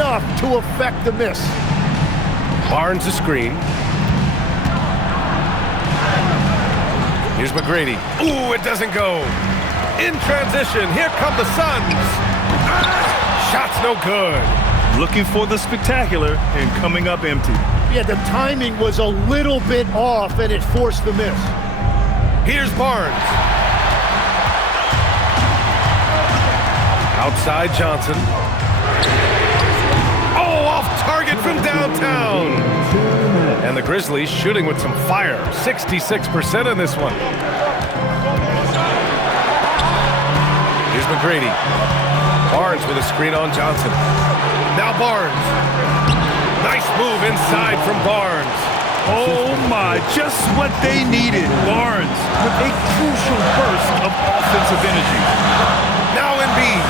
enough to affect the miss. Barnes the screen. Here's McGrady. Ooh, it doesn't go. In transition, here come the Suns. Shot's no good. Looking for the spectacular and coming up empty. Yeah, the timing was a little bit off and it forced the miss. Here's Barnes. Outside Johnson. Oh, off target from downtown. And the Grizzlies shooting with some fire. 66% in this one. Here's McGrady. Barnes with a screen on Johnson. Now Barnes. Nice move inside from Barnes. Oh my, just what they needed. Barnes with a crucial burst of offensive energy. Now Embiid.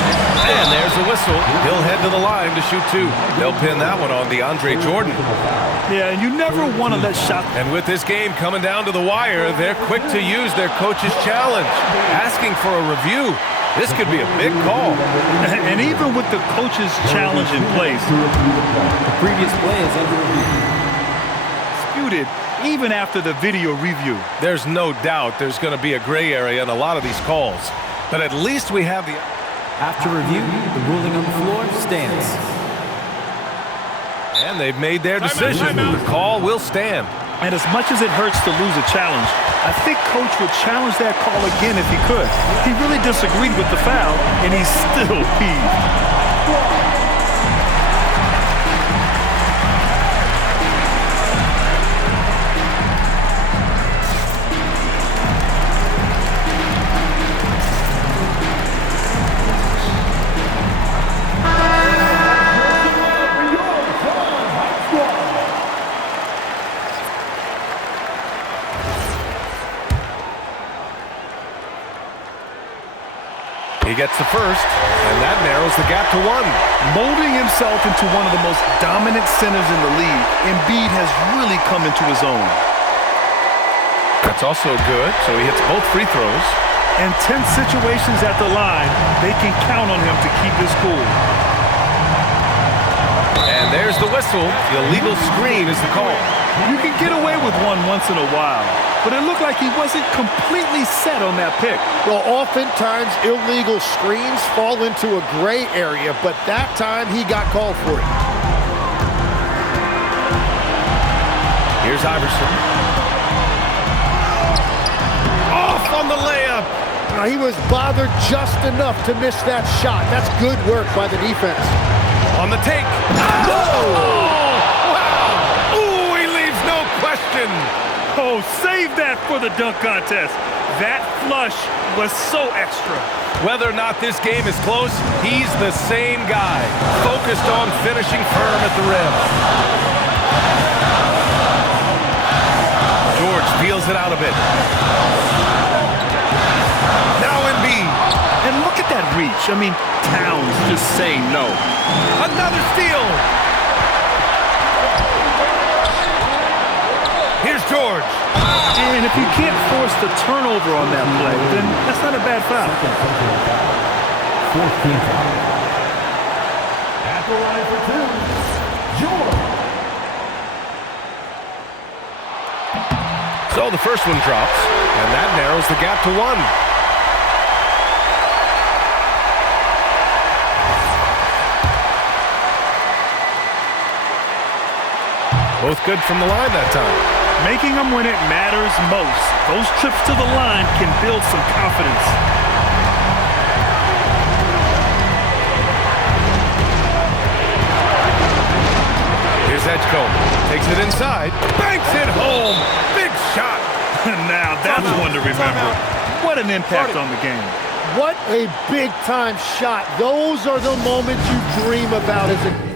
And there's a whistle. He'll head to the line to shoot two. They'll pin that one on DeAndre Jordan. Yeah, and you never want to let shot. And with this game coming down to the wire, they're quick to use their coach's challenge, asking for a review. This could be a big call. And even with the coach's challenge in place, The previous play is under review. disputed even after the video review. There's no doubt there's going to be a gray area in a lot of these calls. But at least we have the... After review, the ruling on the floor stands. And they've made their decision. The call will stand. And as much as it hurts to lose a challenge, I think Coach would challenge that call again if he could. He really disagreed with the foul, and he's still peeved. He gets the first, and that narrows the gap to one. Molding himself into one of the most dominant centers in the league, Embiid has really come into his own. That's also good, so he hits both free throws. In tense situations at the line, they can count on him to keep his cool. And there's the whistle. The illegal screen is the call. You can get away with one once in a while, but it looked like he wasn't completely set on that pick. Well, oftentimes illegal screens fall into a gray area, but that time he got called for it. Here's Iverson. Off on the layup. Now, he was bothered just enough to miss that shot. That's good work by the defense. On the take. Oh! Wow! Ooh, he leaves no question. Oh, save that for the dunk contest. That flush was so extra. Whether or not this game is close, he's the same guy, focused on finishing firm at the rim. George feels it out a bit. Now Embiid. And look at that reach. I mean, Towns just saying no. Another steal. Here's George. And if you can't force the turnover on that play, then that's not a bad foul. Fourth team foul. At the line for two, George. So the first one drops, and that narrows the gap to one. Both good from the line that time. Making them when it matters most. Those trips to the line can build some confidence. Here's Edgecombe. Takes it inside. Banks it home. Big shot. Now that's one to remember. What an impact on the game. What a big-time shot. Those are the moments you dream about as a kid.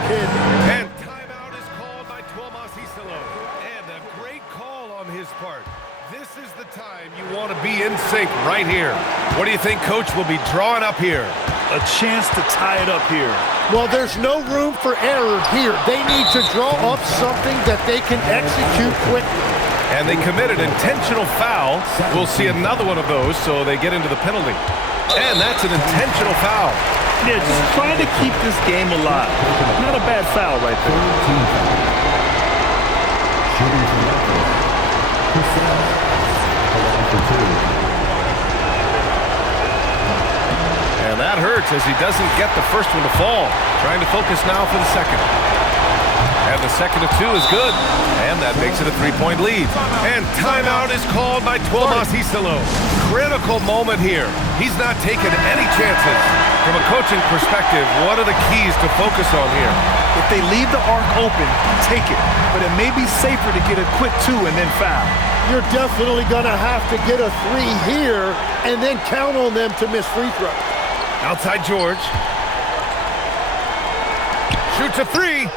And timeout is called by Tuomas Isalo. And a great call on his part. This is the time you want to be in sync right here. What do you think Coach will be drawing up here? A chance to tie it up here. Well, there's no room for error here. They need to draw up something that they can execute quickly. And they committed intentional foul. We'll see another one of those, so they get into the penalty. And that's an intentional foul. Yeah, just trying to keep this game alive. Not a bad foul right there. Shooting from that point. Cassell, along for two. And that hurts as he doesn't get the first one to fall. Trying to focus now for the second. And the second of two is good. And that makes it a 3-point lead. And timeout is called by Tuomas Hisalo. Critical moment here. He's not taking any chances. From a coaching perspective, what are the keys to focus on here? If they leave the arc open, take it. But it may be safer to get a quick two and then foul. You're definitely going to have to get a three here and then count on them to miss free throws. Outside George. Shoots a three.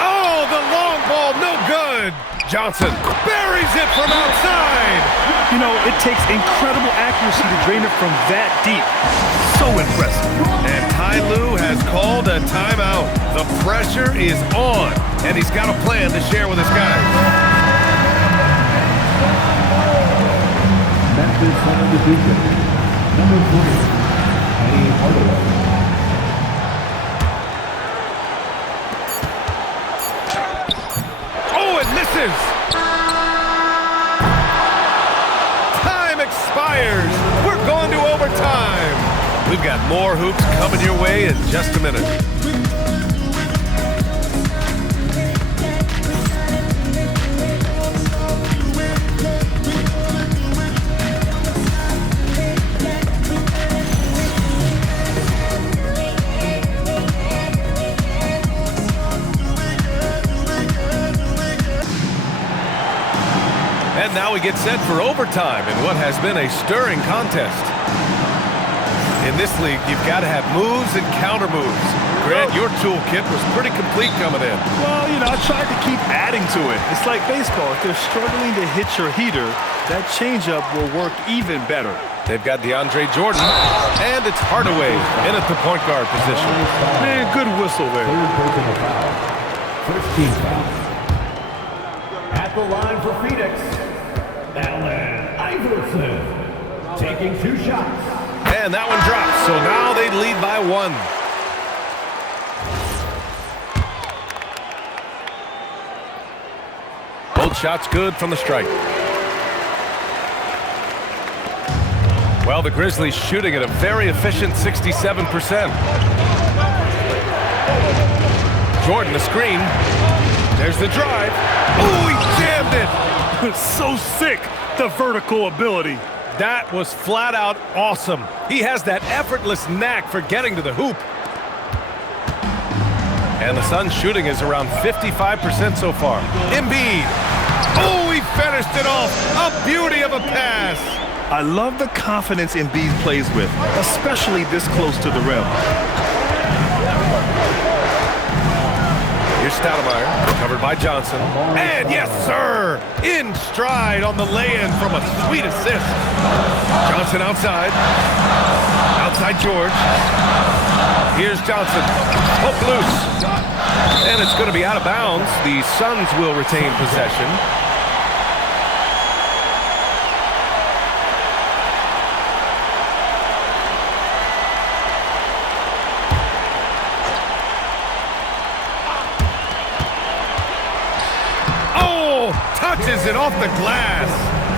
Oh, the long ball, no good. Johnson buries it from outside. You know, it takes incredible accuracy to drain it from that deep. So impressive. And Ty Lue has called a timeout. The pressure is on, and he's got a plan to share with his guys. Memphis substitution. Number 3, Penny Hardaway. Oh, it misses. Time expires. We're going to overtime. We've got more hoops coming your way in just a minute. And now we get set for overtime in what has been a stirring contest. In this league, you've got to have moves and counter moves. Grant, your toolkit was pretty complete coming in. Well, you know, I tried to keep adding to it. It's like baseball. If they're struggling to hit your heater, that changeup will work even better. They've got DeAndre Jordan, and it's Hardaway in at the point guard position. Man, good whistle there. Third personal foul. First team foul. At the line for Phoenix, Allen Iverson taking 2 shots. And that one drops, so now they lead by 1. Both shots good from the stripe. Well, the Grizzlies shooting at a very efficient 67%. Jordan, the screen. There's the drive. Oh, he jammed it. So sick, the vertical ability. That was flat out awesome. He has that effortless knack for getting to the hoop. And the Suns shooting is around 55% so far. Embiid. Oh, he finished it off. A beauty of a pass. I love the confidence Embiid plays with, especially this close to the rim. Here's Stoudemire, covered by Johnson. And yes, sir, in stride on the lay-in from a sweet assist. Johnson outside. Outside George. Here's Johnson. Hook loose. And it's going to be out of bounds. The Suns will retain possession. Touches it off the glass.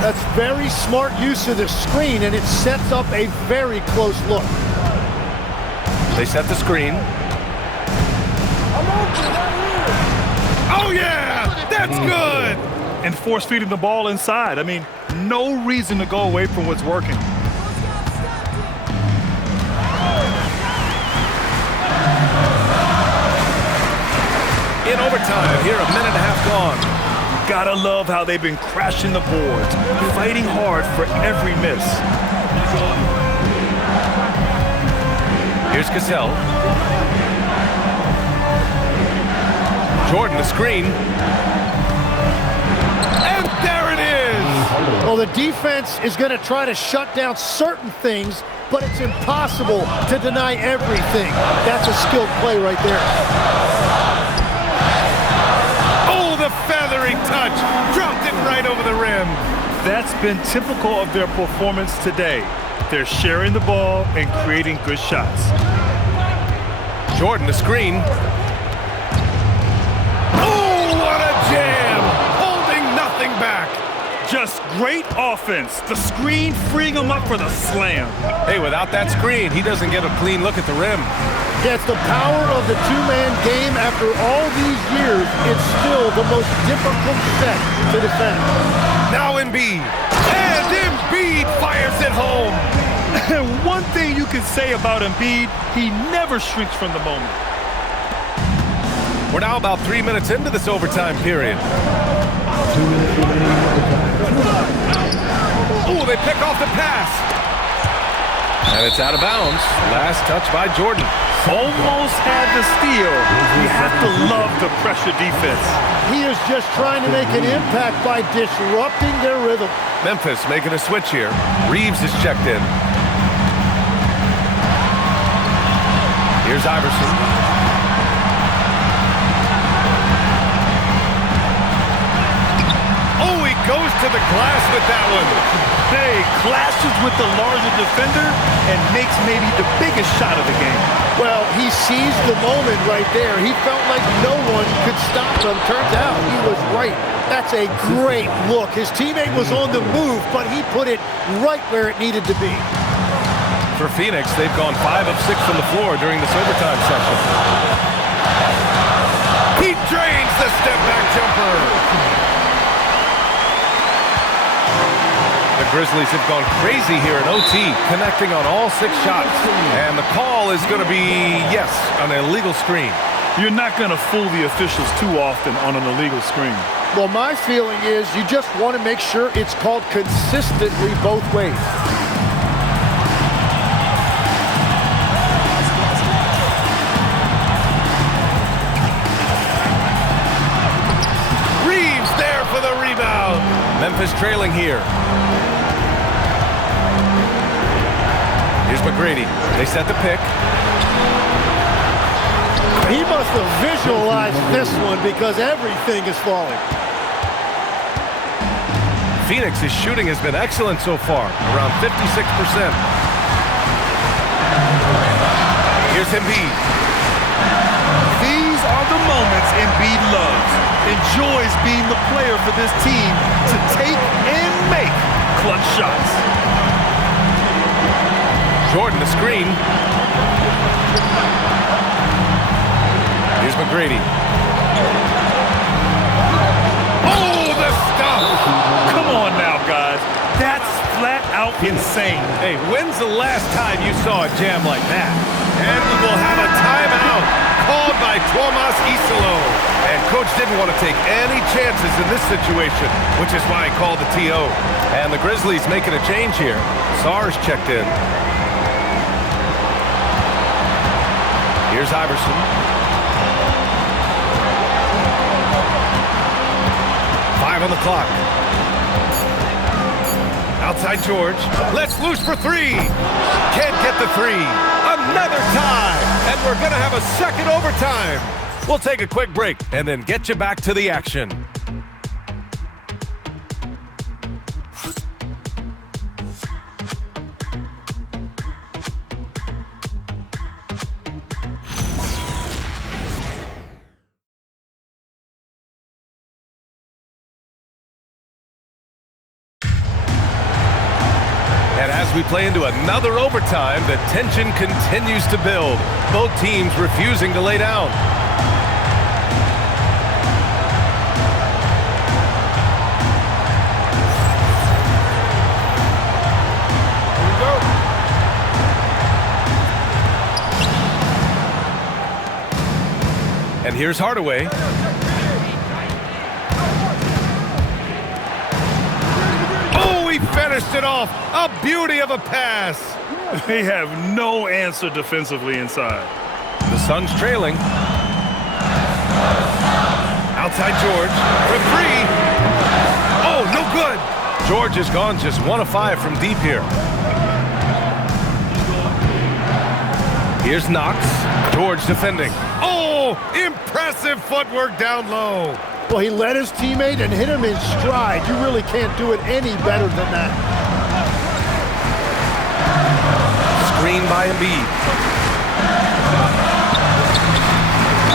That's very smart use of the screen, and it sets up a very close look. They set the screen. Oh, yeah! That's good! And force feeding the ball inside. I mean, no reason to go away from what's working. In overtime, here a minute and a half gone. Gotta love how they've been crashing the boards, fighting hard for every miss. Here's Cassell. Jordan, the screen. And there it is! Well, the defense is going to try to shut down certain things, but it's impossible to deny everything. That's a skilled play right there. Feathering touch, dropped it right over the rim. That's been typical of their performance today. They're sharing the ball and creating good shots. Jordan, the screen. Oh, what a jam! Holding nothing back. Just great offense. The screen freeing him up for the slam. Hey, without that screen, he doesn't get a clean look at the rim. Yeah, it's the power of the two-man game. After all these years, it's still the most difficult set to defend. Now Embiid. And Embiid fires it home. And one thing you can say about Embiid, he never shrinks from the moment. We're now about 3 minutes into this overtime period. 2 minutes remaining in overtime. Oh, they pick off the pass. And it's out of bounds. Last touch by Jordan. Almost had the steal. You have to love the pressure defense. He is just trying to make an impact by disrupting their rhythm. Memphis making a switch here. Reeves is checked in. Here's Iverson. Oh, he goes to the glass with that one. Hey, clashes with the larger defender and makes maybe the biggest shot of the game. Well, he seized the moment right there. He felt like no one could stop him. Turns out he was right. That's a great look. His teammate was on the move, but he put it right where it needed to be. For Phoenix, they've gone 5 of 6 from the floor during this overtime session. He drains the step-back jumper. The Grizzlies have gone crazy here in OT, connecting on all 6 shots. And the call is going to be, yes, an illegal screen. You're not going to fool the officials too often on an illegal screen. Well, my feeling is you just want to make sure it's called consistently both ways. Reeves there for the rebound. Memphis trailing here. Here's McGrady. They set the pick. He must have visualized this one because everything is falling. Phoenix's shooting has been excellent so far, around 56%. Here's Embiid. These are the moments Embiid loves. Enjoys being the player for this team to take and make clutch shots. Jordan, the screen. Here's McGrady. Oh, the stuff! Come on now, guys. That's flat out insane. Hey, when's the last time you saw a jam like that? And we will have a timeout called by Tuomas Isalo. And coach didn't want to take any chances in this situation, which is why he called the TO. And the Grizzlies making a change here. Sarge checked in. Here's Iverson. 5 on the clock. Outside George. Let's loose for 3. Can't get the 3. Another tie. And we're going to have a second overtime. We'll take a quick break and then get you back to the action. We play into another overtime. The tension continues to build. Both teams refusing to lay down. Here we go. And here's Hardaway. Finished it off. A beauty of a pass. They have no answer defensively inside. The Suns trailing. Outside George for 3. Oh, no good. George is gone just 1 of 5 from deep here. Here's Knox. George defending. Oh, impressive footwork down low. Well, he led his teammate and hit him in stride. You really can't do it any better than that. screen by Embiid.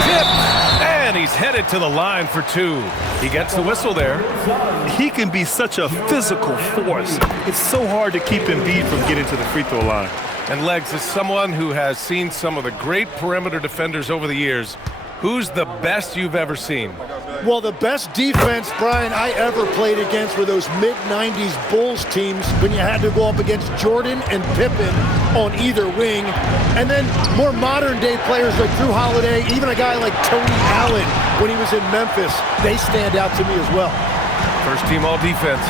Tipped, and he's headed to the line for two. He gets the whistle there. He can be such a physical force. It's so hard to keep Embiid from getting to the free throw line. And Legs, is someone who has seen some of the great perimeter defenders over the years. Who's the best you've ever seen? Well, the best defense, Brian, I ever played against were those mid-90s Bulls teams when you had to go up against Jordan and Pippen on either wing. And then more modern-day players like Drew Holiday, even a guy like Tony Allen when he was in Memphis, they stand out to me as well. First team all-defense,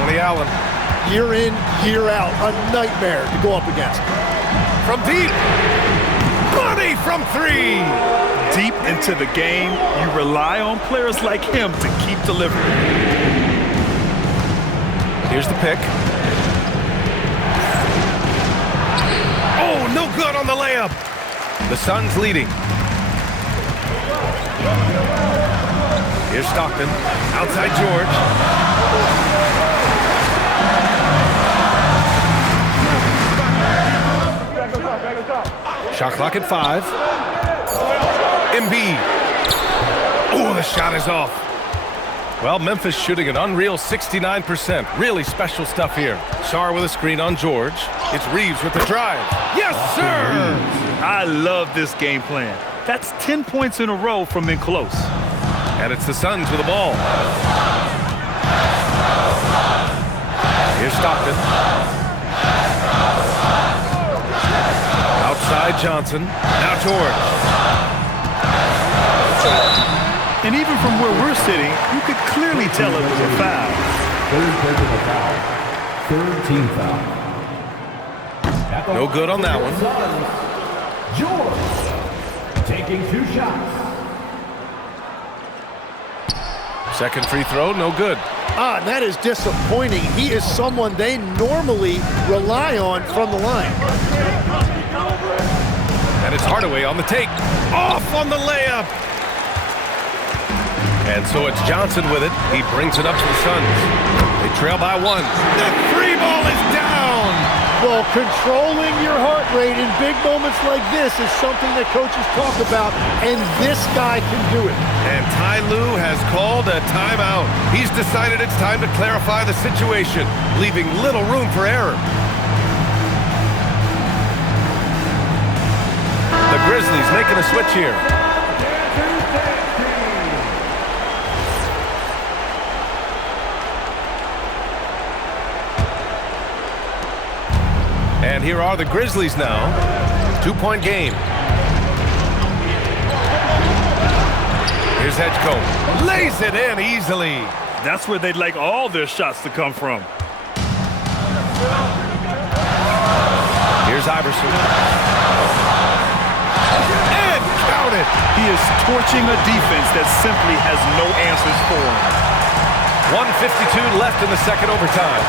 Tony Allen. Year in, year out, a nightmare to go up against. From deep, money from three. Deep into the game, you rely on players like him to keep delivering. Here's the pick. Oh, no good on the layup. The Suns leading. Here's Stockton. Outside George. Shot clock at 5. Embiid. Oh, the shot is off. Well, Memphis shooting an unreal 69%. Really special stuff here. Sarr with a screen on George. It's Reeves with the drive. Yes, sir! I love this game plan. That's 10 points in a row from in close. And it's the Suns with the ball. Here's Stockton. Outside Johnson. Now George. And even from where we're sitting, you could clearly tell it was a foul. Third personal foul. Third team foul. No good on that one. George taking 2 shots. Second free throw, no good. And that is disappointing. He is someone they normally rely on from the line. And it's Hardaway on the take. Off on the layup. And so it's Johnson with it. He brings it up to the Suns. They trail by 1. The 3 ball is down. Well, controlling your heart rate in big moments like this is something that coaches talk about, and this guy can do it. And Ty Lue has called a timeout. He's decided it's time to clarify the situation, leaving little room for error. The Grizzlies making a switch here. And here are the Grizzlies now. 2-point game. Here's Edgecombe. Lays it in easily. That's where they'd like all their shots to come from. Here's Iverson. And count it. He is torching a defense that simply has no answers for him. 1:52 left in the second overtime.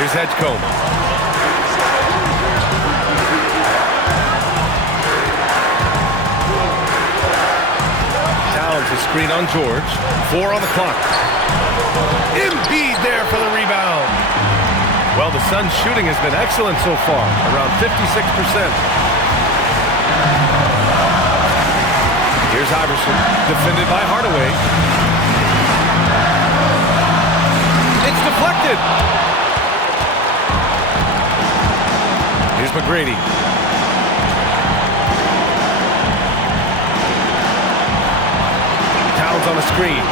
Here's Edgecombe. Towns a screen on George. 4 on the clock. Embiid there for the rebound. Well, the Suns' shooting has been excellent so far, around 56%. Here's Iverson, defended by Hardaway. It's deflected. Here's McGrady. Towns on the screen.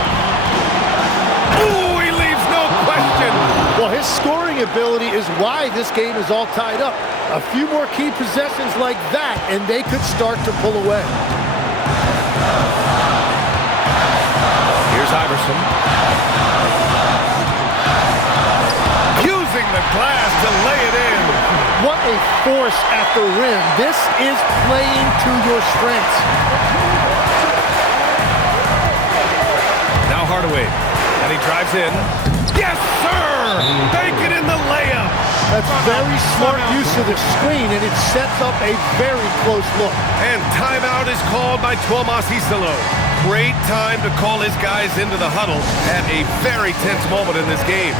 Ooh, he leaves no question. Well, his scoring ability is why this game is all tied up. A few more key possessions like that, and they could start to pull away. Here's Iverson. Using the glass to lay it in. What a force at the rim. This is playing to your strengths. Now Hardaway, and he drives in. Yes, sir! Bank it in the layup. That's very smart use of the screen, and it sets up a very close look. And timeout is called by Tuomas Isalo. Great time to call his guys into the huddle at a very tense moment in this game.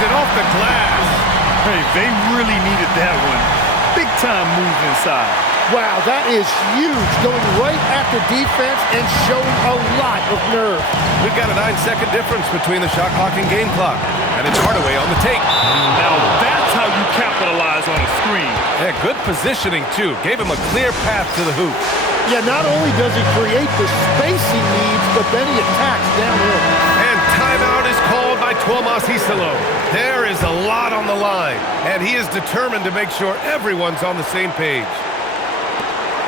it off the glass. Hey, they really needed that one. Big time move inside. Wow, that is huge, going right at the defense and showing a lot of nerve. We've got a 9-second difference between the shot clock and game clock. And it's Hardaway on the take. Now that's how you capitalize on a screen. Yeah, good positioning, too. Gave him a clear path to the hoop. Yeah, not only does he create the space he needs, but then he attacks downhill. And timeout is called by Tuomas Hisalo. There is a lot on the line, and he is determined to make sure everyone's on the same page.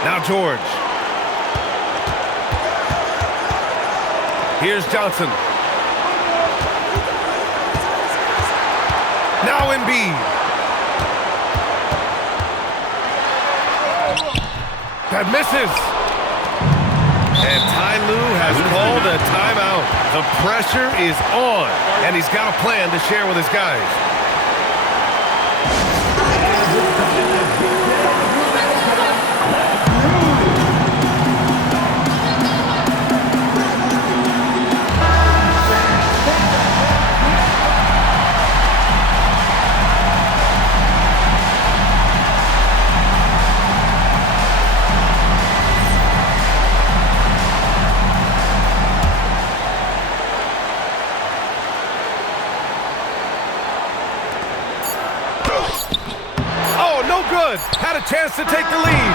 Now George. Here's Johnson. Now Embiid. That misses. And Ty Lue has called a timeout. The pressure is on, and he's got a plan to share with his guys. Good. Had a chance to take the lead.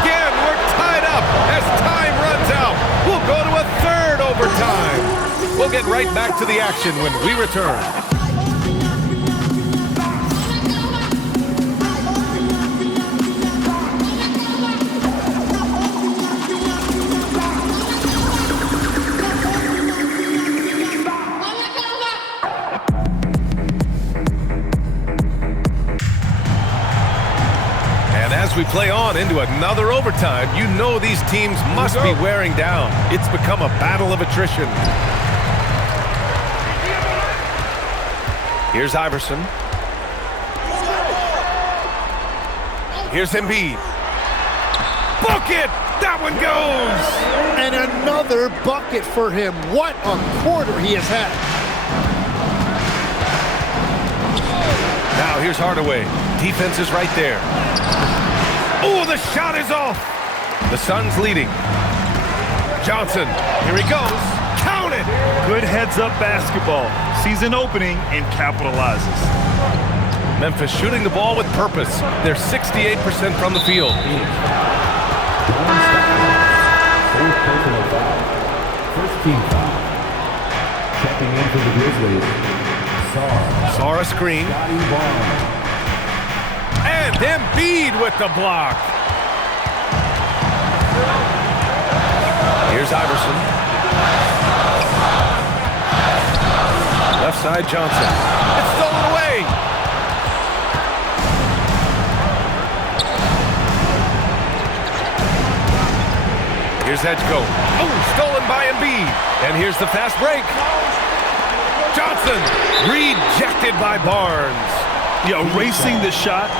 Again, we're tied up as time runs out. We'll go to a third overtime. We'll get right back to the action when we return. We play on into another overtime. You know these teams must be wearing down. It's become a battle of attrition. Here's Iverson. Here's Embiid. Bucket! That one goes! And another bucket for him. What a quarter he has had. Now here's Hardaway. Defense is right there. Oh, the shot is off. The Suns leading. Johnson, here he goes. Count it. Good heads-up basketball. Sees an opening and capitalizes. Memphis shooting the ball with purpose. They're 68% from the field. First team foul. Checking in for the Grizzlies. Sara screen. And Embiid with the block. Here's Iverson. Left side Johnson. It's stolen away. Here's Edgeko. Oh, stolen by Embiid. And here's the fast break. Johnson rejected by Barnes. Yeah, erasing the shot.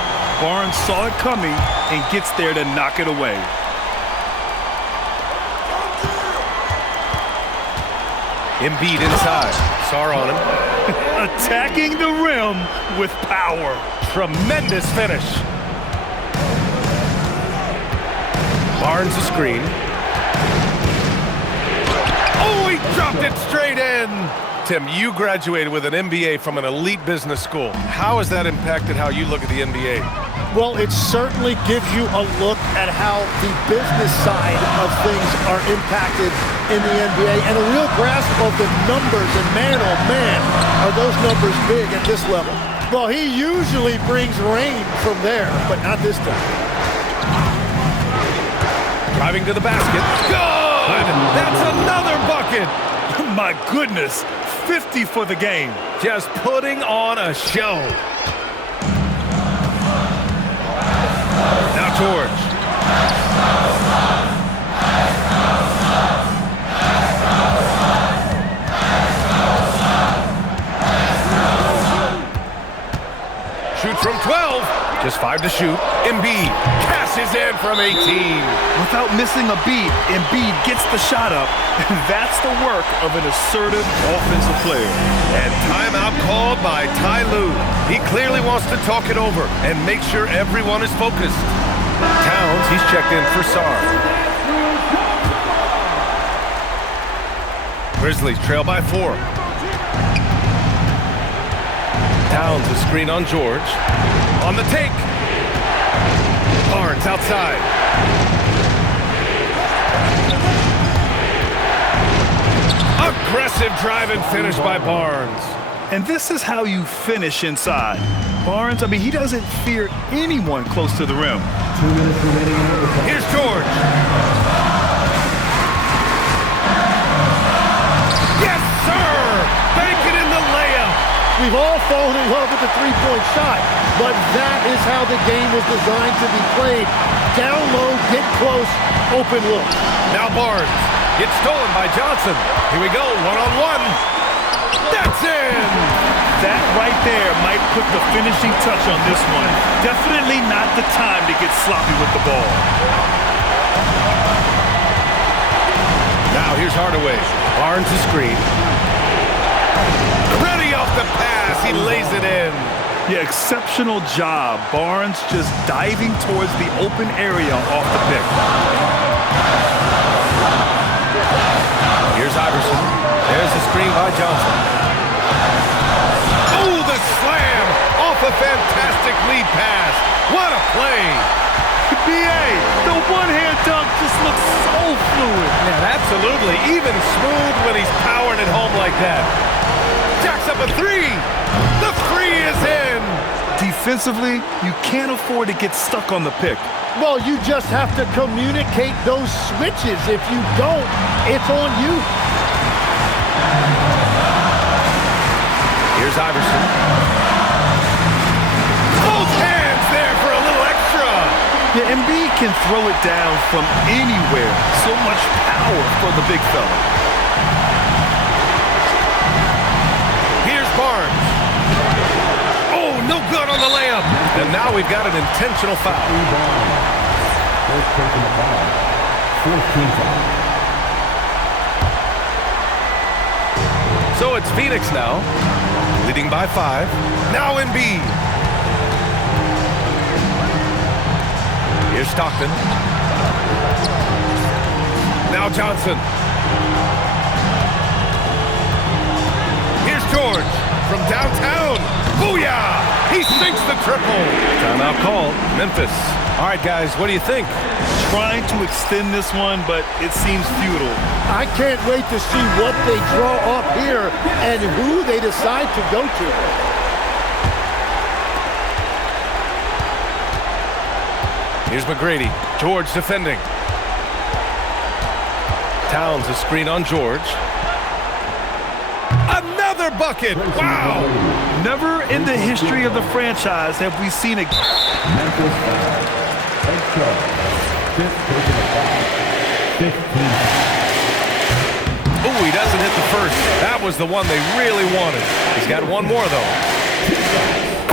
Barnes saw it coming and gets there to knock it away. Embiid inside. Sar on him. Attacking the rim with power. Tremendous finish. Barnes a screen. Oh, he dropped it straight in. Tim, you graduated with an MBA from an elite business school. How has that impacted how you look at the NBA? Well, it certainly gives you a look at how the business side of things are impacted in the NBA and a real grasp of the numbers. And man, oh man, are those numbers big at this level. Well, he usually brings rain from there, but not this time. Driving to the basket. Good! That's another bucket! My goodness, 50 for the game. Just putting on a show. Now George. Shoots from 12. Just 5 to shoot. Embiid cashes in from 18. Without missing a beat, Embiid gets the shot up, and that's the work of an assertive offensive player. And timeout called by Ty Lue. He clearly wants to talk it over and make sure everyone is focused. Towns, he's checked in for Sarr. Grizzlies trail by 4. Towns a screen on George. On the take. Barnes outside. Aggressive drive and finish by Barnes. And this is how you finish inside. Barnes, I mean, he doesn't fear anyone close to the rim. 2 minutes remaining in overtime. Here's George. Yes, sir! Bank it in the layup. We've all fallen in love with the three-point shot, but that is how the game was designed to be played. Down low, get close, open look. Now Barnes gets stolen by Johnson. Here we go, one-on-one. That's in! That right there might put the finishing touch on this one. Definitely not the time to get sloppy with the ball. Now here's Hardaway. Barnes the screen. Ready off the pass. He lays it in. Yeah, exceptional job. Barnes just diving towards the open area off the pick. Here's Iverson. There's the screen by Johnson. Oh, the slam off a fantastic lead pass. What a play. BA, the one-hand dunk just looks so fluid. Man, absolutely. Even smooth when he's powering it home like that. Jacks up a 3. The 3 is in. Defensively, you can't afford to get stuck on the pick. Well, you just have to communicate those switches. If you don't, it's on you. Here's Iverson. Both hands there for a little extra. Yeah, Embiid can throw it down from anywhere. So much power for the big fella. Here's Barnes. Oh, no good on the layup. And now we've got an intentional foul. First personal foul. 14th foul. So it's Phoenix now, leading by 5. Now Embiid. Here's Stockton. Now Johnson. Here's George from downtown. Booyah! He sinks the triple. Timeout called. Memphis. All right, guys, what do you think? Trying to extend this one, but it seems futile. I can't wait to see what they draw up here and who they decide to go to. Here's McGrady. George defending. Towns a screen on George. Another bucket! Wow! Never in the history of the franchise have we seen a... Memphis foul. Head coach. Fifth personal foul. 15th. Oh, he doesn't hit the first. That was the one they really wanted. He's got one more, though.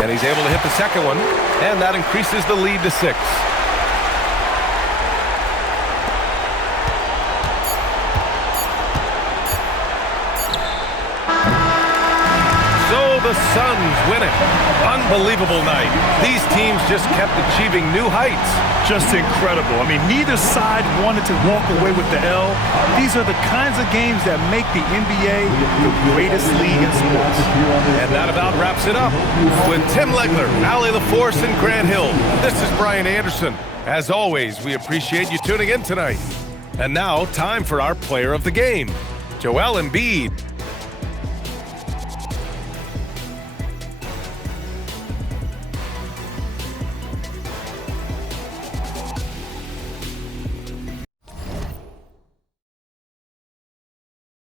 And he's able to hit the second one, and that increases the lead to 6. The Suns win it. Unbelievable night. These teams just kept achieving new heights. Just incredible. I mean, neither side wanted to walk away with the L. These are the kinds of games that make the NBA the greatest league in sports. And that about wraps it up. With Tim Legler, Allie LaForce, and Grant Hill, this is Brian Anderson. As always, we appreciate you tuning in tonight. And now, time for our player of the game, Joel Embiid.